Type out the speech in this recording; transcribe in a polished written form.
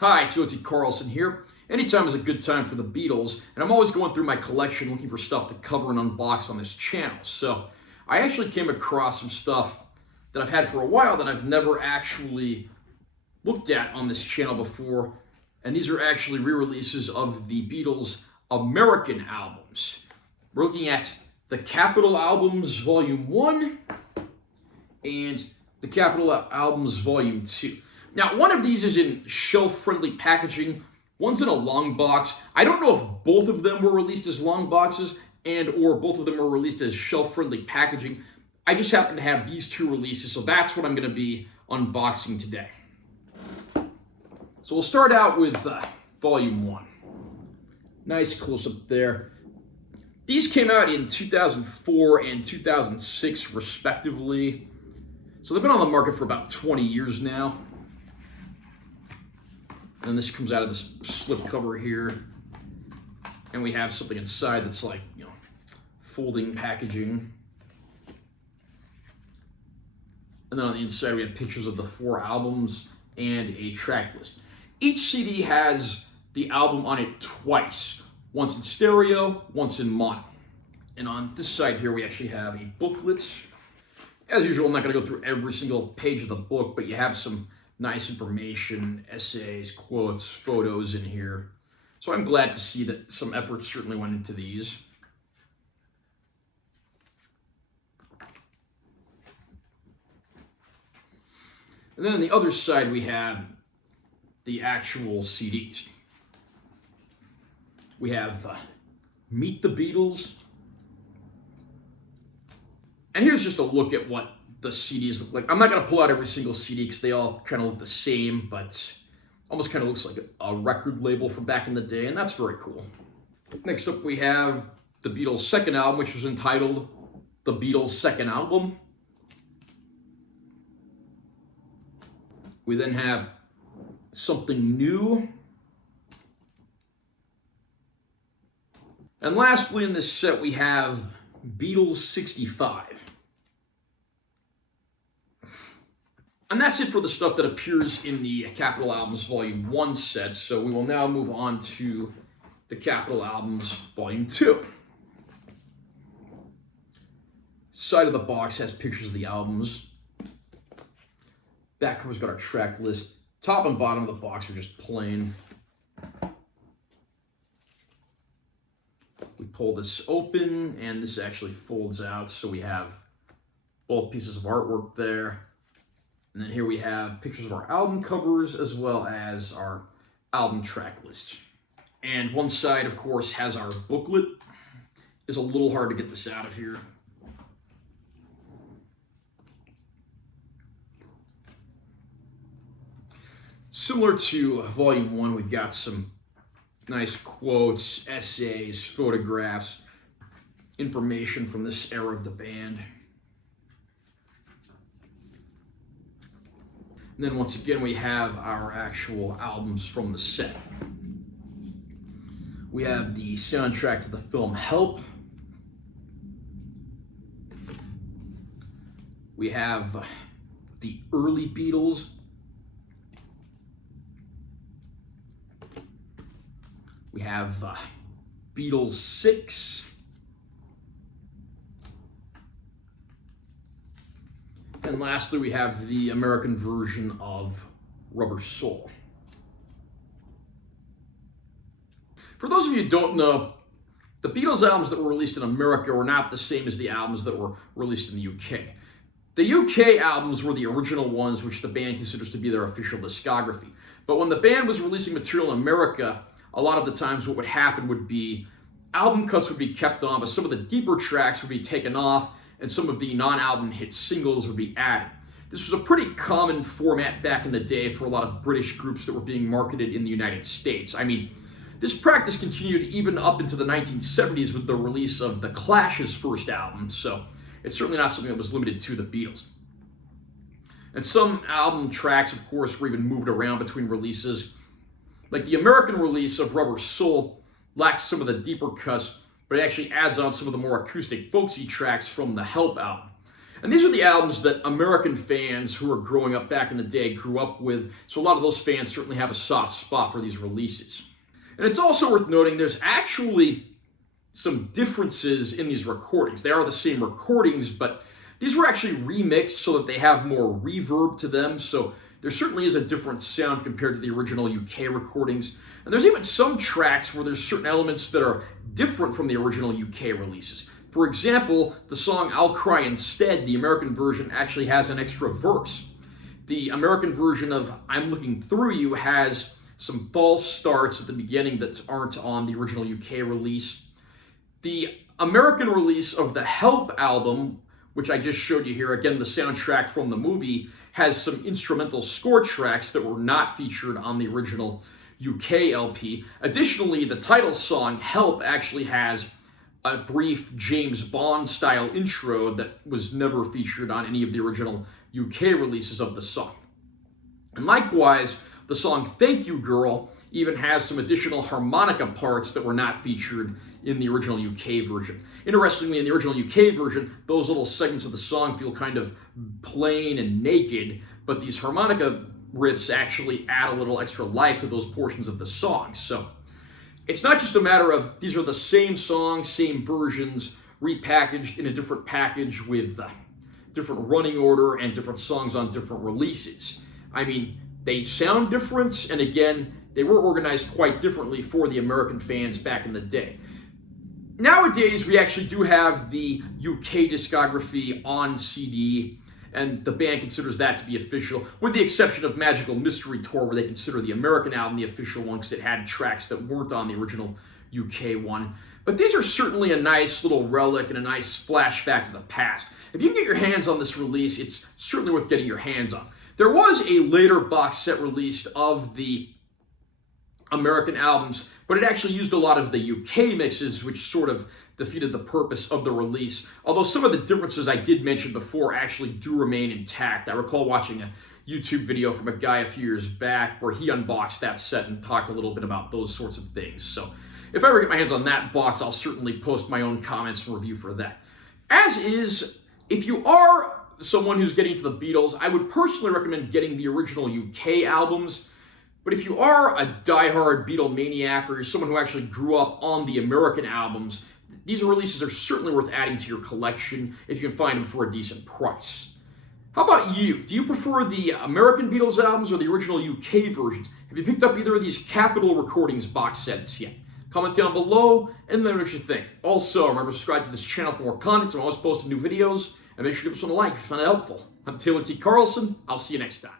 Hi, T.O.T. Carlson here. Anytime is a good time for the Beatles, and I'm always going through my collection looking for stuff to cover and unbox on this channel. So I actually came across some stuff that I've had for a while that I've never actually looked at on this channel before, and these are actually re-releases of the Beatles American albums. We're looking at the Capitol Albums Volume 1 and the Capitol Albums Volume 2. Now, one of these is in shelf-friendly packaging. One's in a long box. I don't know if both of them were released as long boxes or both of them were released as shelf-friendly packaging. I just happen to have these two releases, so that's what I'm going to be unboxing today. So we'll start out with Volume 1. Nice close-up there. These came out in 2004 and 2006, respectively. So they've been on the market for about 20 years now. And this comes out of this slip cover here. And we have something inside that's like, folding packaging. And then on the inside we have pictures of the 4 albums and a track list. Each CD has the album on it twice. Once in stereo, once in mono. And on this side here we actually have a booklet. As usual, I'm not going to go through every single page of the book, but you have some nice information, essays, quotes, photos in here. So I'm glad to see that some effort certainly went into these. And then on the other side, we have the actual CDs. We have Meet the Beatles. And here's just a look at what the CDs look like. I'm not going to pull out every single CD because they all kind of look the same, but almost kind of looks like a record label from back in the day, and that's very cool. Next up, we have the Beatles' second album, which was entitled The Beatles' Second Album. We then have Something New. And lastly in this set, we have Beatles 65. And that's it for the stuff that appears in the Capitol Albums Volume 1 set, so we will now move on to the Capitol Albums Volume 2. Side of the box has pictures of the albums. Back cover's got our track list. Top and bottom of the box are just plain. We pull this open, and this actually folds out, so we have both pieces of artwork there. And then here we have pictures of our album covers as well as our album track list. And one side, of course, has our booklet. It's a little hard to get this out of here. Similar to Volume 1, we've got some nice quotes, essays, photographs, information from this era of the band. And then once again, we have our actual albums from the set. We have the soundtrack to the film Help. We have the early Beatles. We have Beatles 6. And lastly, we have the American version of Rubber Soul. For those of you who don't know, the Beatles albums that were released in America were not the same as the albums that were released in the UK. The UK albums were the original ones, which the band considers to be their official discography. But when the band was releasing material in America, a lot of the times what would happen would be album cuts would be kept on, but some of the deeper tracks would be taken off, and some of the non-album hit singles would be added. This was a pretty common format back in the day for a lot of British groups that were being marketed in the United States. I mean, this practice continued even up into the 1970s with the release of The Clash's first album, so it's certainly not something that was limited to the Beatles. And some album tracks, of course, were even moved around between releases. Like the American release of Rubber Soul lacks some of the deeper cuts, but it actually adds on some of the more acoustic, folksy tracks from the Help album. And these are the albums that American fans who were growing up back in the day grew up with, so a lot of those fans certainly have a soft spot for these releases. And it's also worth noting there's actually some differences in these recordings. They are the same recordings, but these were actually remixed so that they have more reverb to them, so there certainly is a different sound compared to the original UK recordings. And there's even some tracks where there's certain elements that are different from the original UK releases. For example, the song I'll Cry Instead, the American version, actually has an extra verse. The American version of I'm Looking Through You has some false starts at the beginning that aren't on the original UK release. The American release of the Help album, which I just showed you here, again, the soundtrack from the movie, has some instrumental score tracks that were not featured on the original UK LP. Additionally, the title song, Help, actually has a brief James Bond-style intro that was never featured on any of the original UK releases of the song. And likewise, the song Thank You Girl even has some additional harmonica parts that were not featured in the original UK version. Interestingly, in the original UK version, those little segments of the song feel kind of plain and naked, but these harmonica riffs actually add a little extra life to those portions of the song. So it's not just a matter of these are the same songs, same versions, repackaged in a different package with different running order and different songs on different releases. I mean, they sound different, and again, they were organized quite differently for the American fans back in the day. Nowadays, we actually do have the UK discography on CD, and the band considers that to be official, with the exception of Magical Mystery Tour, where they consider the American album the official one because it had tracks that weren't on the original UK one. But these are certainly a nice little relic and a nice flashback to the past. If you can get your hands on this release, it's certainly worth getting your hands on. There was a later box set released of the American albums, but it actually used a lot of the UK mixes, which sort of defeated the purpose of the release. Although some of the differences I did mention before actually do remain intact. I recall watching a YouTube video from a guy a few years back where he unboxed that set and talked a little bit about those sorts of things. So if I ever get my hands on that box, I'll certainly post my own comments and review for that. As is, if you are someone who's getting into the Beatles, I would personally recommend getting the original UK albums. But if you are a diehard Beatlemaniac or you're someone who actually grew up on the American albums, these releases are certainly worth adding to your collection if you can find them for a decent price. How about you? Do you prefer the American Beatles albums or the original UK versions? Have you picked up either of these Capitol Recordings box sets yet? Comment down below and let me know what you think. Also, remember to subscribe to this channel for more content. I'm always posting new videos. And make sure to give this one a like if you found it helpful. I'm Taylor T. Carlson. I'll see you next time.